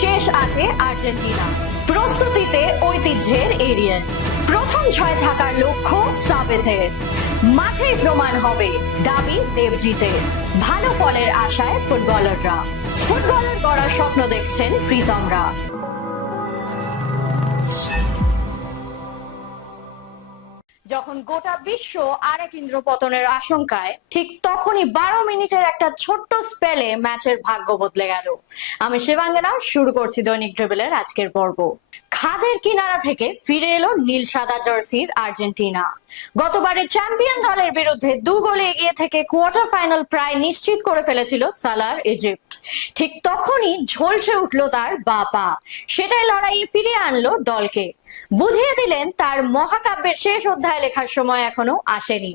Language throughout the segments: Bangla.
শেষ 8-এ আর্জেন্টিনা, প্রস্তুতিতে ঐতিহ্যের এরিয়ান। প্রথম জয় থাকার লক্ষ্য সাবেথের, মাঠেই প্রমাণ হবে দাবি দেবজিতের। ভালো ফলের আশায় ফুটবলাররা, ফুটবলার গড়ার স্বপ্ন দেখছেন প্রীতমরা। যখন গোটা বিশ্ব আরেক ইন্দ্রপতনের আশঙ্কায়, ঠিক তখনই 12 মিনিটের একটা ছোট্ট স্পেলে ম্যাচের ভাগ্য বদলে গেল। আমি শিবাঙ্গনা, শুরু করছি দৈনিক ড্রিবলের আজকের পর্ব। খাদের কিনারা থেকে ফিরে এলো নীল সাদা জার্সির আর্জেন্টিনা। গতবারের চ্যাম্পিয়ন দলের বিরুদ্ধে 2 গোলে এগিয়ে থেকে কোয়ার্টার ফাইনাল প্রায় নিশ্চিত করে ফেলেছিল সালার ইজিপ্ট। ঠিক তখনই ঝলসে উঠল তার বা পা, সেটাই লড়াইয়ে ফিরিয়ে আনলো দলকে। বুঝিয়ে দিলেন তার মহাকাব্যের শেষ অধ্যায় লেখার সময় এখনো আসেনি।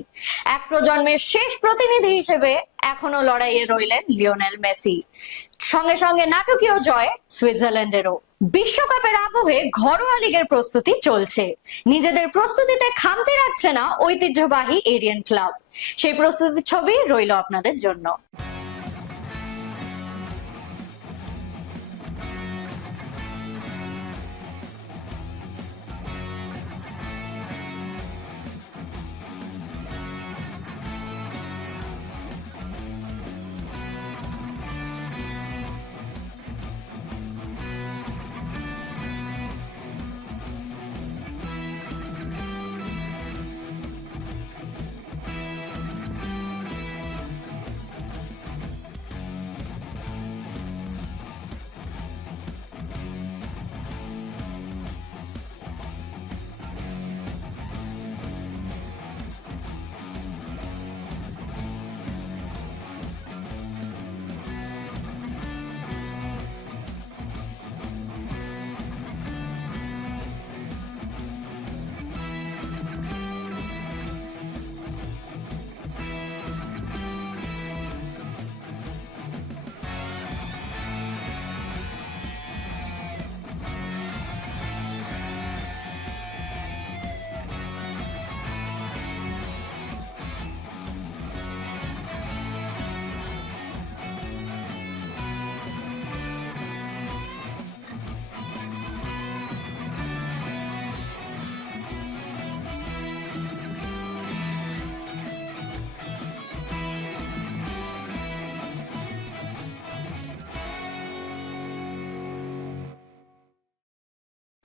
এক প্রজন্মের শেষ প্রতিনিধি হিসেবে এখনো লড়াইয়ে রইলেন লিওনেল মেসি। সঙ্গে সঙ্গে নাটকীয় জয় সুইজারল্যান্ডেরও। বিশ্বকাপের আবহে ঘরোয়া লিগের প্রস্তুতি চলছে। নিজেদের প্রস্তুতিতে খামতি রাখছে না ঐতিহ্যবাহী এরিয়ান ক্লাব। সেই প্রস্তুতির ছবি রইল আপনাদের জন্য।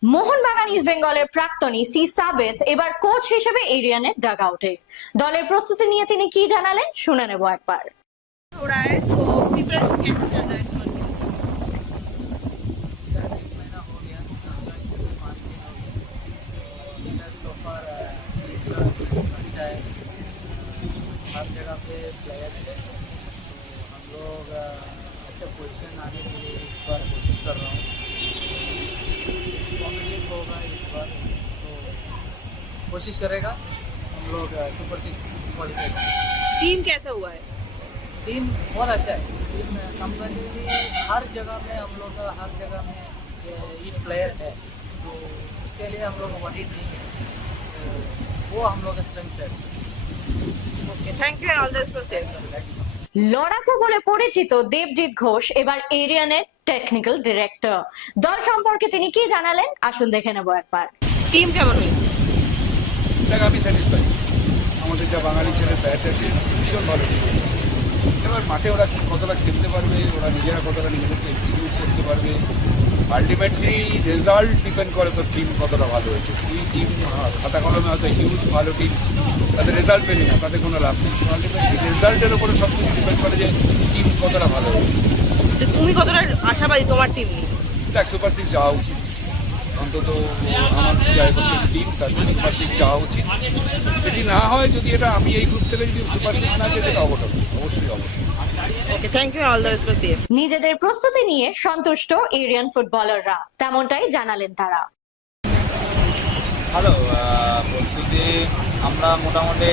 মোহনবাগান ইস্ট বেঙ্গলের প্রাক্তনী সি সাবেথ এবার কোচ হিসেবে এরিয়ানের ডাগ আউটে। দলের প্রস্তুতি নিয়ে তিনি কি জানালেন শুনে নেব একবার। हर जगह पे प्लेयर है, तो हम लोग अच्छा पोजीशन आने के लिए इस बार कोशिश कर रहा हूँ। कुछ कॉम्पिटिटिव होगा इस बार, तो कोशिश करेगा हम लोग सुपर 6 क्वालिफाई। टीम कैसा हुआ है? टीम बहुत अच्छा है। टीम कंपेरेटिवली हर जगह में हम लोग हर जगह में ईच प्लेयर है, तो उसके लिए हम लोग वरीड नहीं है, तो वो हम लोग का स्ट्रेंथ है। Thank you, all the best for safe. লড়াকু বলে পরিচিত দেবজিৎ ঘোষ এবার এরিয়ানের টেকনিক্যাল ডিরেক্টর। দল সম্পর্কে তিনি কি জানালেন আসুন দেখে নেব একবার। টিম কেমন হয়েছে? দেখ, আমি স্যাটিসফাই। আমাদের যা বাঙালি ছেলে ব্যাচ আছে ভীষণ ভালো। এবার মাঠে ওরা কতটা খেলতে পারবে, ওরা নিজেরা কতটা নিজেদেরকে এক্সিকিউট করতে পারবে, আলটিমেটলি রেজাল্ট ডিপেন্ড করে তোর টিম কতটা ভালো হয়েছে। এই টিম খাতা কলমে হয়তো হিউজ ভালো টিম, তাদের রেজাল্ট পেলি না, তাতে কোনো লাভ নেই। আলটিমেটলি রেজাল্টের উপরে সব কিছু ডিপেন্ড করে যে টিম কতটা ভালো হয়েছে। তুমি কতটা আশাবাদী তোমার টিম নিয়ে? দেখ, সুপার 6 যাওয়া উচিত, অন্তত আমার যাই বলছে টিম তাদের সুপার 6 যাওয়া উচিত। যদি না হয়, যদি এটা আমি এই গ্রুপ থেকে যদি সুপার 6 না যেতে অবশ্যই অবশ্যই অবশ্যই। Okay, thank you, all the best for safe. নিজেদের প্রস্তুতি নিয়ে সন্তুষ্ট এরিয়ান ফুটবলাররা, তেমনটাই জানালেন তারা। ভালো প্রস্তুতি, আমরা মোটামুটি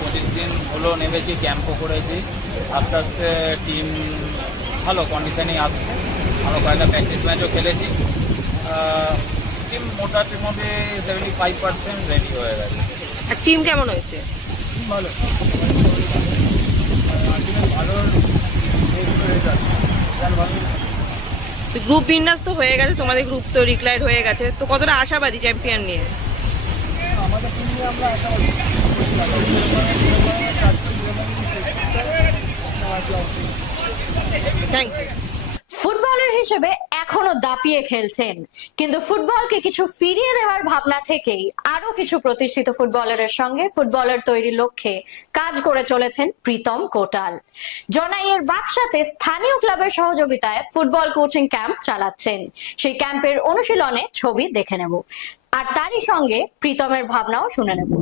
25 দিন হলো নেমেছি, ক্যাম্পও করেছি। আস্তে আস্তে টিম ভালো কন্ডিশনেই আসছে। আমরা কয়েকটা প্র্যাকটিস ম্যাচও খেলেছি। টিম মোটামুটি 75% রেডি হয়ে গেছে। আর টিম কেমন হয়েছে? ভালো ভালো তো গ্রুপ বিন্যাস তো হয়ে গেছে, তোমাদের গ্রুপ তো ডিক্লাইড হয়ে গেছে, তো কতটা আশাবাদী চ্যাম্পিয়ন নিয়ে? আমাদের টিম নিয়ে আমরা আশা করি থ্যাংক ইউ। ফুটবলার হিসেবে এখনো দাপিয়ে খেলছেন, কিন্তু ফুটবলকে কিছু ফিরিয়ে দেওয়ার ভাবনা থেকেই আরো কিছু প্রতিষ্ঠিত ফুটবলারের সঙ্গে ফুটবলার তৈরির লক্ষ্যে কাজ করে চলেছেন প্রীতম কোটাল। জনাইয়ের বাক্সাতে স্থানীয় ক্লাবের সহযোগিতায় ফুটবল কোচিং ক্যাম্প চালাচ্ছেন। সেই ক্যাম্পের অনুশীলনে ছবি দেখে নেব, আর তারই সঙ্গে প্রীতমের ভাবনাও শুনে নেব।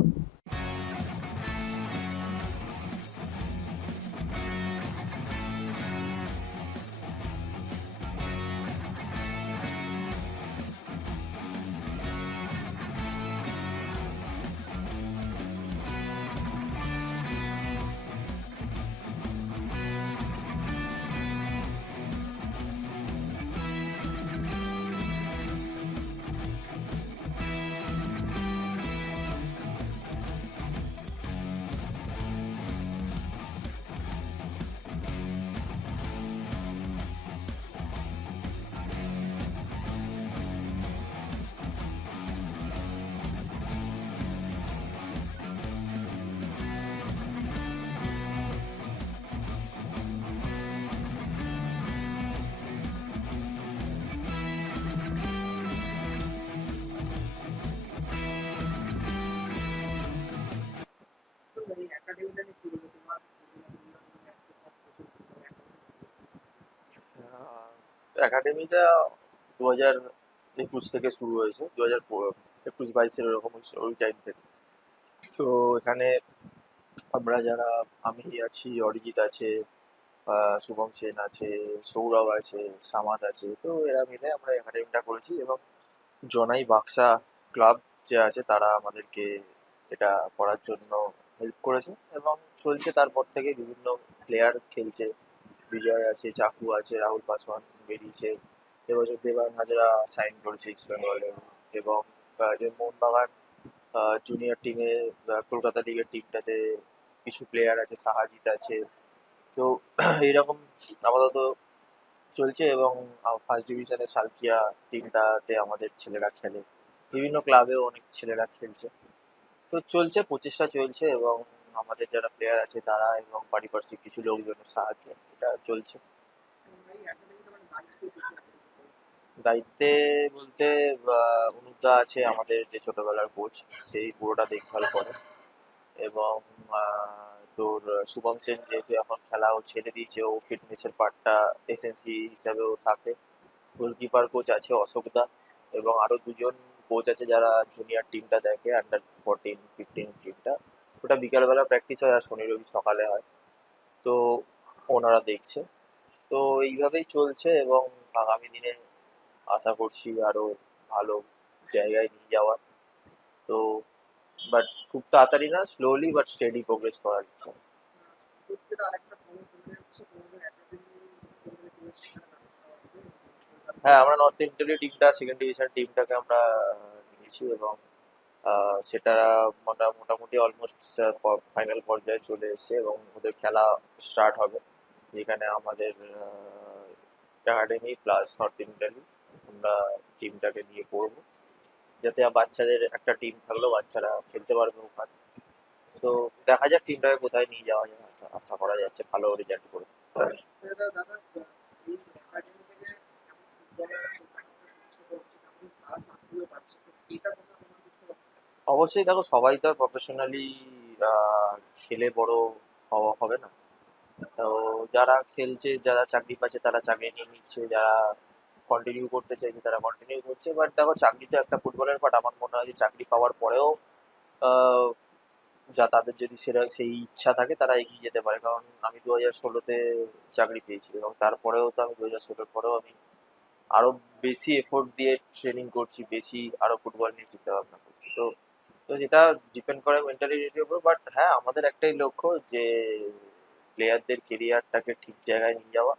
একাডেমিটা 2021 থেকে শুরু হয়েছে, 2021-22 এরকম ওই টাইম থেকে। তো এখানে আমরা যারা, আমি আছি, অরিজিৎ আছে, শুভম সেন আছে, সৌরভ আছে, সামাদ আছে, তো এরা মিলে আমরা একাডেমিটা করেছি। এবং জনাই বাক্সা ক্লাব যে আছে তারা আমাদেরকে এটা করার জন্য হেল্প করেছে এবং চলছে। তারপর থেকে বিভিন্ন প্লেয়ার খেলছে, বিজয় আছে, চাকু আছে, রাহুল পাসওয়ান বেরিয়েছে, এবছর দেবান হাজরা সাইন করেছে ইস্ট বেঙ্গলে। এবং যে মোহনবাগান জুনিয়র টিমে, কলকাতা লিগের টিমটাতে কিছু প্লেয়ার আছে, সাহাজিৎ আছে। তো এইরকম আপাতত চলছে। এবং ফার্স্ট ডিভিশনে সালকিয়া টিমটাতে আমাদের ছেলেরা খেলে, বিভিন্ন ক্লাবেও অনেক ছেলেরা খেলছে। তো চলছে, প্রচেষ্টা চলছে এবং আমাদের যারা প্লেয়ার আছে তারা এবং পারিপার্শ্বিক কিছু লোকজনের সাহায্যে এটা চলছে। দায়িত্বে বলতে অনুপদা আছে আমাদের যে ছোটবেলার কোচ, সেই পুরোটা দেখভাল করে। এবং তোর শুভম সেন যেহেতু এখন খেলাও ছেড়ে দিয়েছে, ও ফিটনেসের পার্টটা এসএনসি হিসাবেও থাকে। গোলকিপার কোচ আছে অশোকদা, এবং আরো দুজন কোচ আছে যারা জুনিয়র টিমটা দেখে, আন্ডার 14-15 টিমটা। ওটা বিকালবেলা প্র্যাকটিস হয় আর শনি রবি সকালে হয়, তো ওনারা দেখছে। তো এইভাবেই চলছে এবং আগামী দিনে আশা করছি আরো ভালো জায়গায় নিয়ে যাওয়ার। তো বাট খুব তাড়াতাড়ি না, স্লোলি বাট স্টেডি প্রোগ্রেস করার ইচ্ছা আছে। হ্যাঁ, আমরা নর্থ ইন্টারলি টিমটা, সেকেন্ড ডিভিশন টিমটাকে আমরা নিয়েছি এবং সেটা মোটামুটি অলমোস্ট ফাইনাল পর্যায়ে চলে এসেছে এবং ওদের খেলা স্টার্ট হবে, যেখানে আমাদের একাডেমি প্লাস নর্থ ইন্টারলি আমরা টিমটাকে নিয়ে করবো, যাতে বাচ্চাদের একটা টিম থাকলেও বাচ্চারা খেলতে পারবে ওখানে। তো দেখা যাক টিমটাকে কোথায় নিয়ে যাওয়া যায়, আশা করা যাচ্ছে ভালো রেজাল্ট করবে। অবশ্যই দেখো, সবাই তো প্রফেশনালি খেলে বড় হওয়া হবে না। তো যারা খেলছে, যারা চাকরি পাচ্ছে তারা চাকরি নিয়ে নিচ্ছে, যারা কন্টিনিউ করতে চাইছে তারা কন্টিনিউ করছে। বাট দেখো, চাকরি তো একটা ফুটবলের পার্ট। আমার মনে হয় যে চাকরি পাওয়ার পরেও যা তাদের যদি সেই ইচ্ছা থাকে তারা এগিয়ে যেতে পারে। কারণ আমি 2016-তে চাকরি পেয়েছি এবং তারপরেও তো আমি 2016-র পরেও আমি আরো বেশি এফোর্ট দিয়ে ট্রেনিং করছি, বেশি আরো ফুটবল নিয়ে চিন্তা ভাবনা করছি। তো তো যেটা ডিপেন্ড করে মেন্টালিটির উপর। বাট হ্যাঁ, আমাদের একটাই লক্ষ্য যে প্লেয়ারদের কেরিয়ারটাকে ঠিক জায়গায় নিয়ে যাওয়া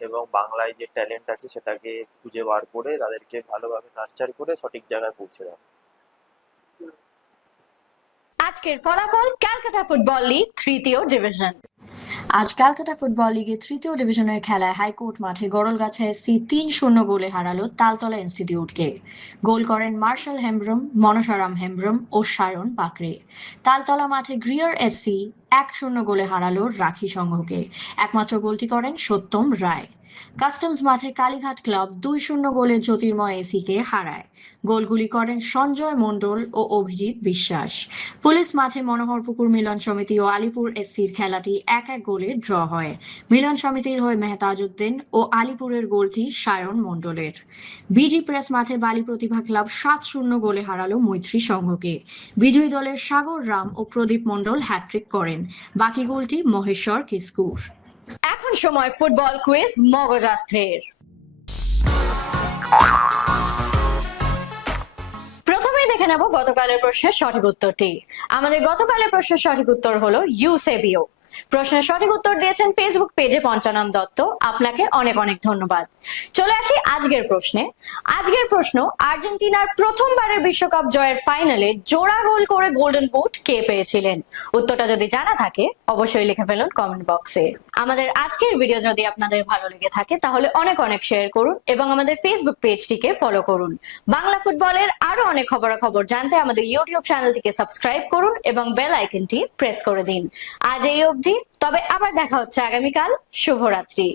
এবং বাংলায় যে ট্যালেন্ট আছে সেটাকে খুঁজে বার করে তাদেরকে ভালোভাবে নার্চার করে সঠিক জায়গায় পৌঁছে দেওয়া। আজকের ফলাফল ক্যালকাটা ফুটবল লিগ তৃতীয় ডিভিশন। আজ কলকাতা ফুটবল লিগের তৃতীয় ডিভিশনের খেলায় হাইকোর্ট মাঠে গড়লগাছা এসসি 3-0 গোলে হারালো তালতলা ইনস্টিটিউটকে। গোল করেন মার্শাল হেমব্রম, মনসারাম হেমব্রম ও সায়ন বাকরে। তালতলা মাঠে গ্রিয়ার এসসি 1-0 গোলে হারালো রাখি সংঘকে। একমাত্র গোলটি করেন সত্যম রায়। কাস্টমস মাঠে কালীঘাট ক্লাব 2-0 গোলে জ্যোতির্ময় এসিকে হারায়। গোলগুলি করেন সঞ্জয় মণ্ডল ও অভিজিৎ বিশ্বাস। পুলিশ মাঠে মনোহরপুকুর মিলন সমিতি ও আলিপুর এসসির খেলাটি 1-1 গোলে ড্র হয়। মিলন সমিতির হয়ে মেহতাজউদ্দিন ও আলিপুরের গোলটি সায়ন মণ্ডলের। বিজি প্রেস মাঠে বালি প্রতিভা ক্লাব 7-0 গোলে হারালো মৈত্রী সংঘকে। বিজয়ী দলের সাগর রাম ও প্রদীপ মণ্ডল হ্যাট্রিক করেন। বাকি গোলটি মহেশ্বর কিস্কুর। এখন সময় ফুটবল কুইজ মগজাস্ত্রের। প্রথমেই দেখে নেব গতকালের প্রশ্নের সঠিক উত্তরটি। আমাদের গতকালের প্রশ্নের সঠিক উত্তর হলো ইউসেবিও। প্রশ্নের সঠিক উত্তর দিয়েছেন ফেসবুক পেজে পঞ্চানন দত্ত, আপনাকে অনেক অনেক ধন্যবাদ। চলে আসি আজকের প্রশ্নে। আজকের প্রশ্ন, আর্জেন্টিনার প্রথমবারের বিশ্বকাপ জয়ের ফাইনালে জোড়া গোল করে গোল্ডেন বুট কে পেয়েছিলেন? উত্তরটা যদি জানা থাকে অবশ্যই লিখে ফেলুন কমেন্ট বক্সে। আমাদের আজকের ভিডিও যদি আপনাদের ভালো লেগে থাকে তাহলে অনেক অনেক শেয়ার করুন এবং আমাদের ফেসবুক পেজটিকে ফলো করুন। বাংলা ফুটবলের আরো অনেক খবরাখবর জানতে আমাদের ইউটিউব চ্যানেলটিকে সাবস্ক্রাইব করুন এবং বেল আইকনটি প্রেস করে দিন। আজ এই অবধি, তবে আবার দেখা হচ্ছে আগামীকাল। শুভরাত্রি।